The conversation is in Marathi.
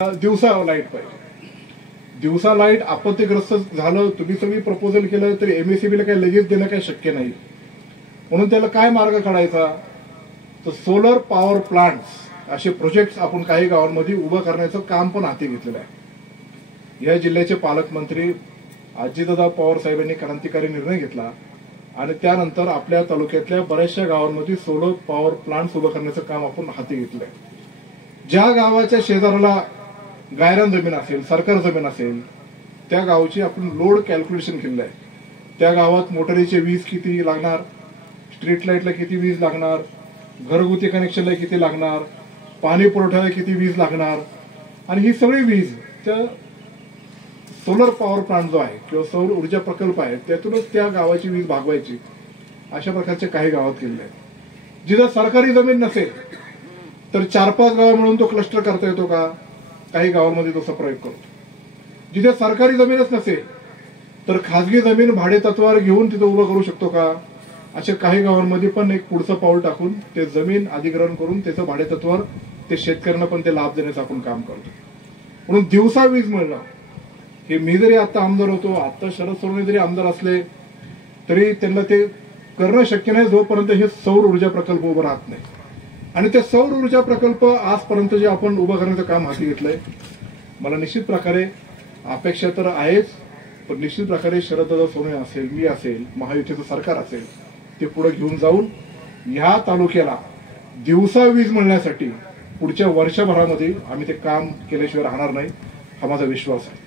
दिवसा लाईट पाहिजे. दिवसा लाईट आपत्तीग्रस्त झालं, तुम्ही सगळी प्रपोजल केलं तरी एमएससीबीला काही लगेच देणं काही शक्य नाही. म्हणून त्याला काय मार्ग काढायचा, तर सोलर पॉवर प्लांट्स असे प्रोजेक्ट आपण काही गावांमध्ये उभं करण्याचं काम पण हाती घेतलेलं आहे. या जिल्ह्याचे पालकमंत्री अजितदादा पवार साहेबांनी क्रांतिकारी निर्णय घेतला आणि त्यानंतर आपल्या तालुक्यातल्या बऱ्याचशा गावांमध्ये सोलर पॉवर प्लांट्स उभं करण्याचं काम आपण हाती घेतलंय. ज्या गावाच्या शेजाराला गायरान जमीन असेल, सरकार जमीन असेल, त्या गावची आपण लोड कॅल्क्युलेशन केलेलं आहे. त्या गावात मोटरीचे वीज किती लागणार, स्ट्रीट लाईटला किती वीज लागणार, घरगुती कनेक्शनला किती लागणार, पाणी पुरवठ्याला किती वीज लागणार, आणि ही सगळी वीज त्या सोलर पॉवर प्लांट जो आहे किंवा सौर ऊर्जा प्रकल्प आहे त्यातूनच त्या गावाची वीज भागवायची. अशा प्रकारचे काही गावात केलेले आहेत. जिथं सरकारी जमीन नसेल तर 4-5 गाव मिळून तो क्लस्टर करता येतो का? काही गावांमध्ये तसा प्रयोग करतो. जिथे सरकारी जमीनच नसेल तर खाजगी जमीन भाडे तत्वावर घेऊन तिथं उभं करू शकतो का? अशा काही गावांमध्ये पण एक पुढचं पाऊल टाकून ते जमीन अधिग्रहण करून त्याचं भाडे तत्वावर ते शेतकऱ्यांना पण ते लाभ देण्याचं आपण काम करतो. म्हणून दिवसा वीज मिळणं हे, मी जरी आता आमदार होतो, आता शरद सोनवणे जरी आमदार असले तरी त्यांना ते करणं शक्य नाही जोपर्यंत हे सौर ऊर्जा प्रकल्प उभं राहत नाही. आणि ते सौर ऊर्जा प्रकल्प आजपर्यंत जे आपण उभं करण्याचं काम हाती घेतलंय, मला निश्चित प्रकारे अपेक्षा तर आहेच, पण निश्चित प्रकारे शरददादा सोनवणे असेल, मी असेल, महायुतीचं सरकार असेल, ते पुढे घेऊन जाऊन ह्या तालुक्याला दिवसा वीज मिळण्यासाठी पुढच्या वर्षभरामध्ये आम्ही ते काम केल्याशिवाय राहणार नाही, हा माझा विश्वास आहे.